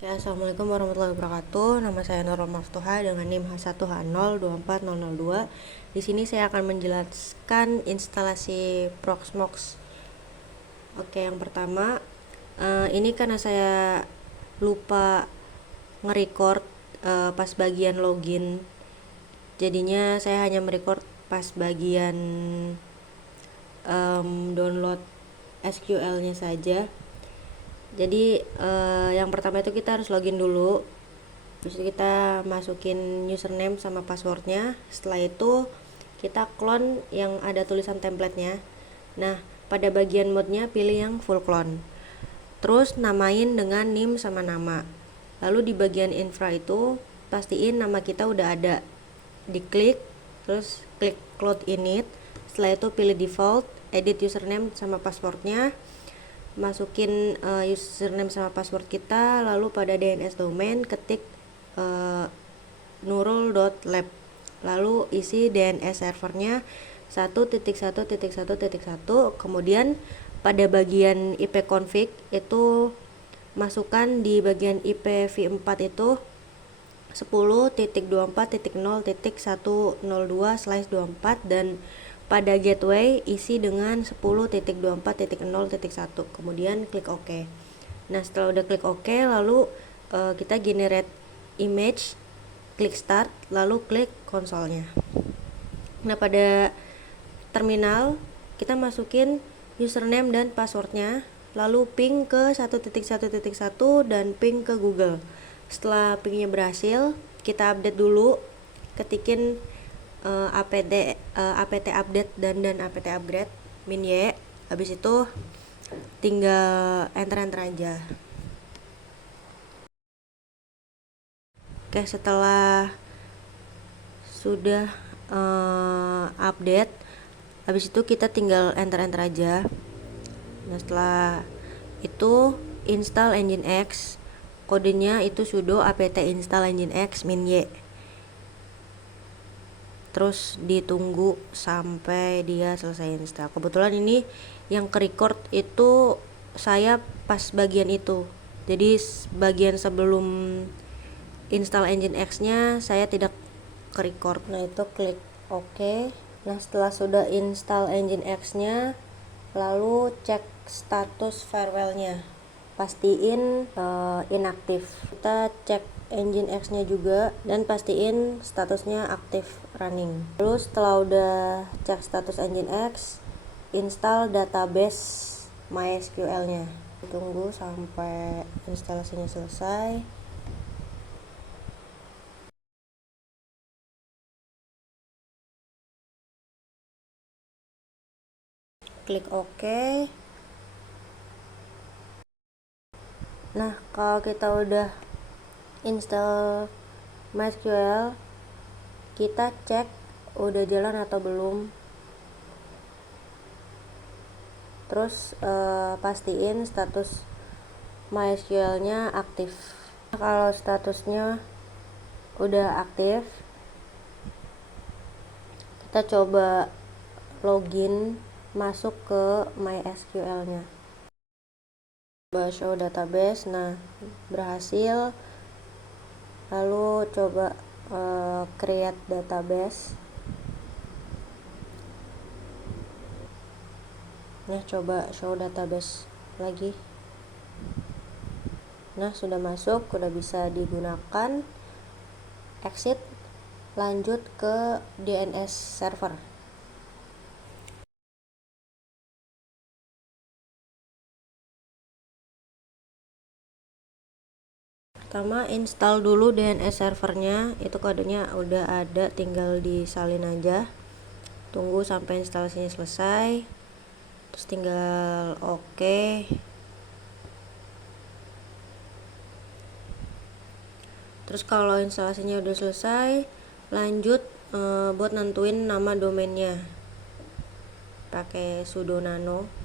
Oke, assalamualaikum warahmatullahi wabarakatuh. Nama saya Nurul Maftuha dengan NIM H1H02402. Di sini saya akan menjelaskan instalasi Proxmox. Oke, yang pertama, ini karena saya lupa nge-record pas bagian login. Jadinya saya hanya merecord pas bagian download SQL-nya saja. Jadi yang pertama itu kita harus login dulu. Terus kita masukin username sama passwordnya. Setelah itu kita clone yang ada tulisan templatenya. Nah, pada bagian mode-nya pilih yang full clone. Terus namain dengan NIM sama nama. Lalu di bagian infra itu pastiin nama kita udah ada. Diklik, terus klik cloud init. Setelah itu pilih default, edit username sama passwordnya. Masukin username sama password kita, lalu pada DNS domain ketik nurul.lab, lalu isi DNS servernya 1.1.1.1. Kemudian pada bagian IP config itu masukkan di bagian IPv4 itu 10.24.0.102/24 dan pada gateway isi dengan 10.24.0.1. Kemudian klik OK. Nah, setelah udah klik OK, lalu kita generate image, klik start, lalu klik konsolnya. Nah, pada terminal kita masukin username dan passwordnya, lalu ping ke 1.1.1 dan ping ke Google. Setelah pingnya berhasil, kita update dulu, ketikin apt update dan apt upgrade min y. Habis itu tinggal enter aja. Oke, setelah sudah update, habis itu kita tinggal enter aja. Nah, setelah itu install Nginx, kodenya itu sudo apt install Nginx min y. Terus ditunggu sampai dia selesai install. Kebetulan ini yang ke-record itu saya pas bagian itu. Jadi bagian sebelum install Nginx-nya saya tidak ke-record. Nah, itu klik OK. Nah, setelah sudah install Nginx-nya, lalu cek status firewall-nya. Pastiin inaktif. Kita cek Nginx-nya juga dan pastiin statusnya aktif running. Lalu setelah udah cek status Nginx, install database MySQL-nya. Tunggu sampai instalasinya selesai. Klik OK. Nah, kalau kita udah install MySQL, kita cek udah jalan atau belum. Terus pastiin status MySQL-nya aktif. Kalau statusnya udah aktif, kita coba login masuk ke MySQL-nya. Coba show database. Nah, berhasil. Lalu coba create database. Nah, coba show database lagi. Nah, sudah masuk, sudah bisa digunakan. Exit, lanjut ke DNS server. Pertama, install dulu DNS servernya. Itu kodenya udah ada, tinggal disalin aja. Tunggu sampai instalasinya selesai. Terus tinggal OK. Terus kalau instalasinya udah selesai, lanjut buat nentuin nama domainnya. Pakai sudo nano.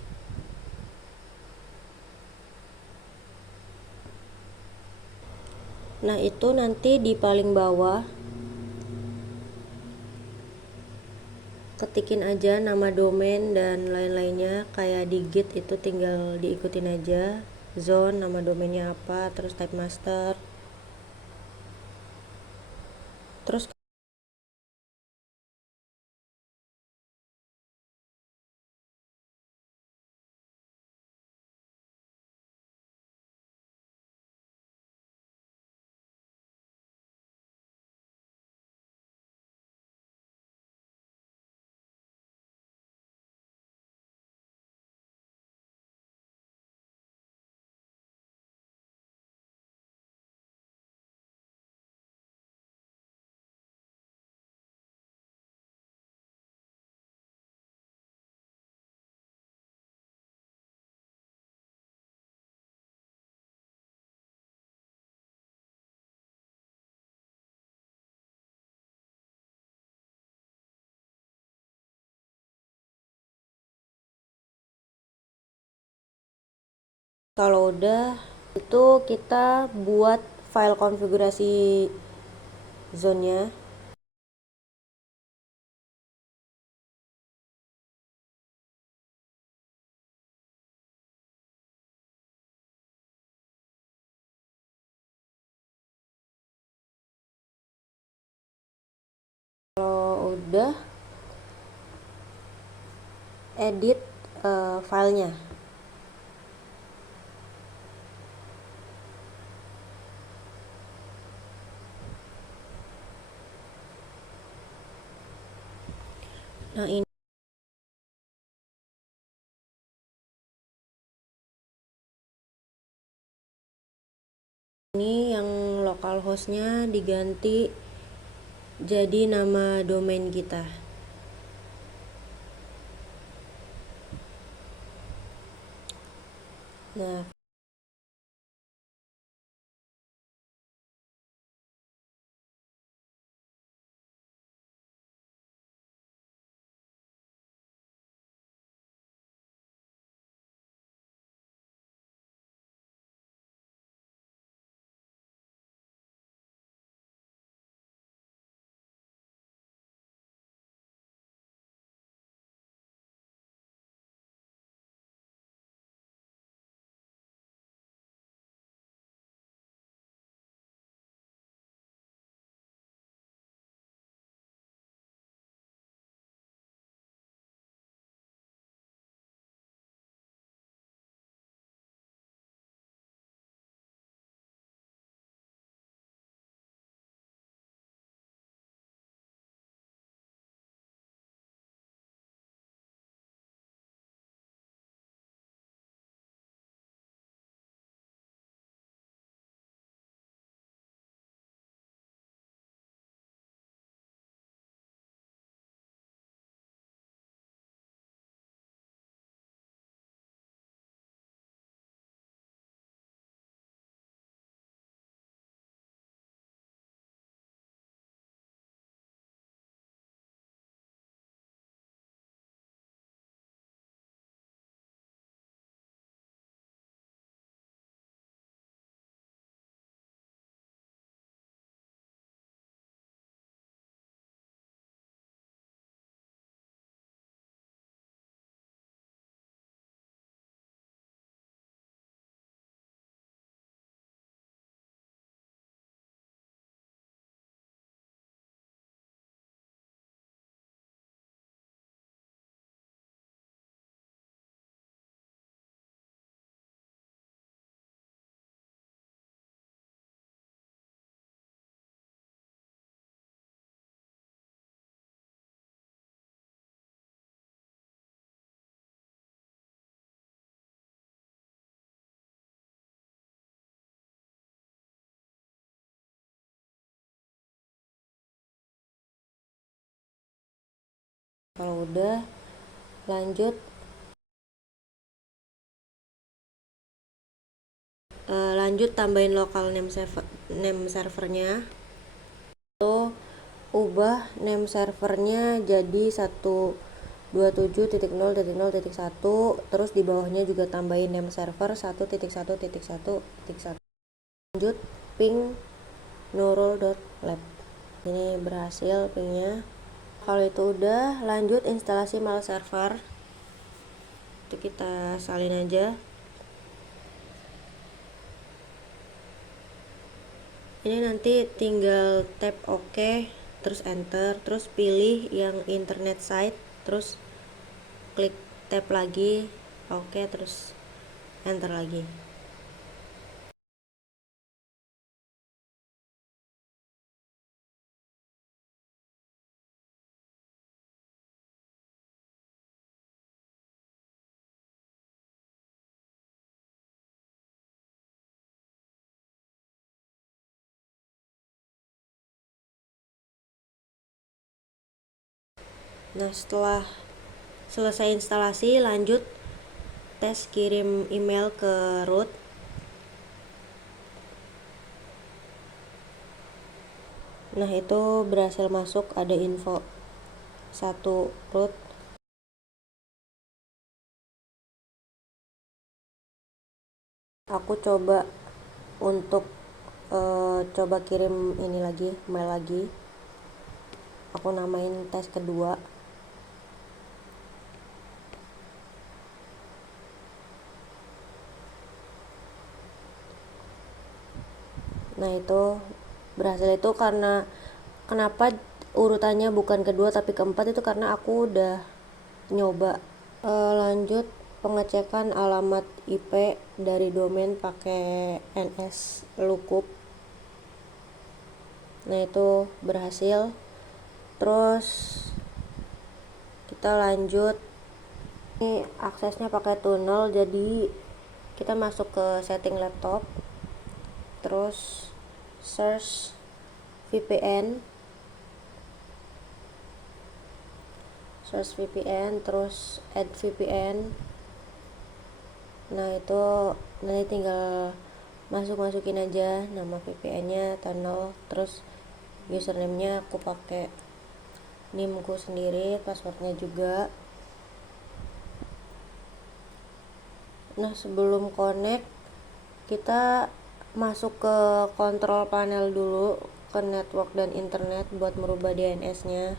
Nah, itu nanti di paling bawah ketikin aja nama domain dan lain-lainnya, kayak di git itu tinggal diikutin aja. zone, nama domainnya apa, terus type master. Terus kalau udah itu kita buat file konfigurasi zone-nya. Kalau udah, edit filenya. Nah, ini yang localhostnya diganti jadi nama domain kita. Nah, kalau udah, lanjut tambahin local name servernya. Tuh, ubah name servernya jadi 127.0.0.1, terus di bawahnya juga tambahin name server 1.1.1.1. Lanjut ping nurul.lab. Ini berhasil pingnya. Kalau itu udah, lanjut instalasi mail server. Itu kita salin aja. Ini nanti tinggal tap OK, terus enter, terus pilih yang internet site, terus klik tap lagi OK, terus enter lagi. Nah, setelah selesai instalasi, lanjut tes kirim email ke root. Nah, itu berhasil masuk, ada info 1 root. Aku coba untuk coba kirim ini lagi, mail lagi. Aku namain tes kedua. Nah, itu berhasil. Itu karena kenapa urutannya bukan kedua tapi keempat, itu karena aku udah nyoba. Lanjut pengecekan alamat IP dari domain pakai NS Lookup. Nah, itu berhasil. Terus kita lanjut, ini aksesnya pakai tunnel, jadi kita masuk ke setting laptop, terus search VPN, terus add VPN. Nah, itu nanti tinggal masukin aja nama VPN-nya, tunnel, terus username-nya aku pakai NIM-ku sendiri, passwordnya juga. Nah, sebelum connect kita masuk ke kontrol panel dulu, ke network dan internet buat merubah DNS-nya.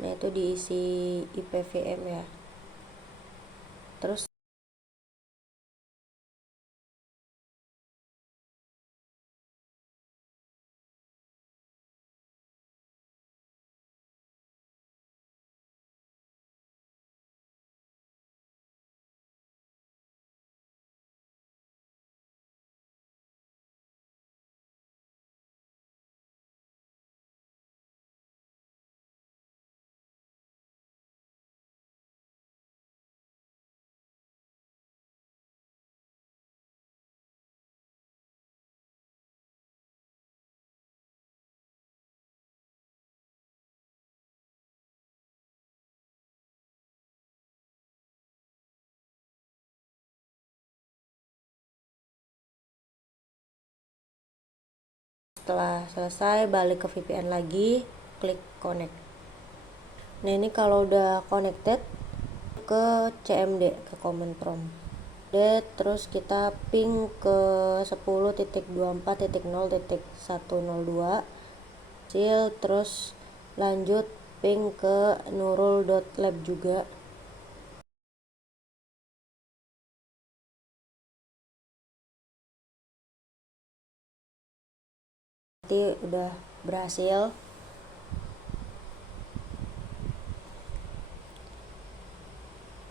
Nah, itu diisi IPVM ya. Terus setelah selesai, balik ke VPN lagi, klik connect. Nah, ini kalau udah connected, ke CMD, ke command prompt. Terus kita ping ke 10.24.0.102 terus lanjut ping ke nurul.lab juga. Nanti udah berhasil.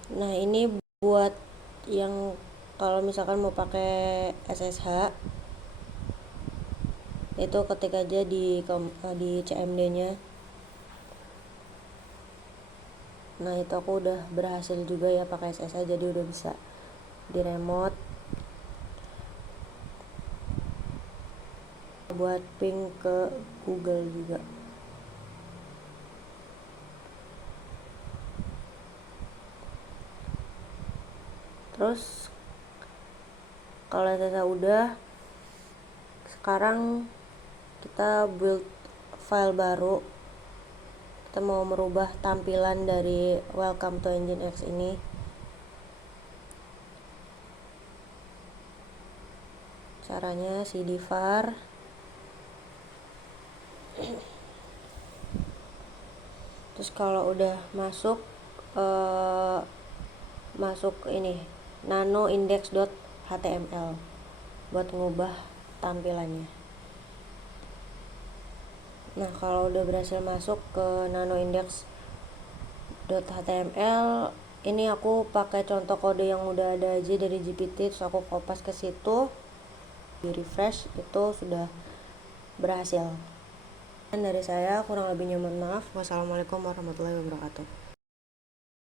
Nah, ini buat yang kalau misalkan mau pakai SSH, itu ketik aja di CMD-nya. Nah, itu aku udah berhasil juga ya pakai SSH, jadi udah bisa di remote buat ping ke Google juga. Terus kalau SSH udah, sekarang kita build file baru. Kita mau merubah tampilan dari Welcome to Nginx ini. Caranya cd var, terus kalau udah masuk masuk ini nanoindex.html buat ngubah tampilannya. Nah, kalau udah berhasil masuk ke nanoindex.html, ini aku pakai contoh kode yang udah ada aja dari GPT, terus aku kopas ke situ, di refresh, itu sudah berhasil. Dan dari saya kurang lebihnya mohon maaf. Wassalamualaikum warahmatullahi wabarakatuh.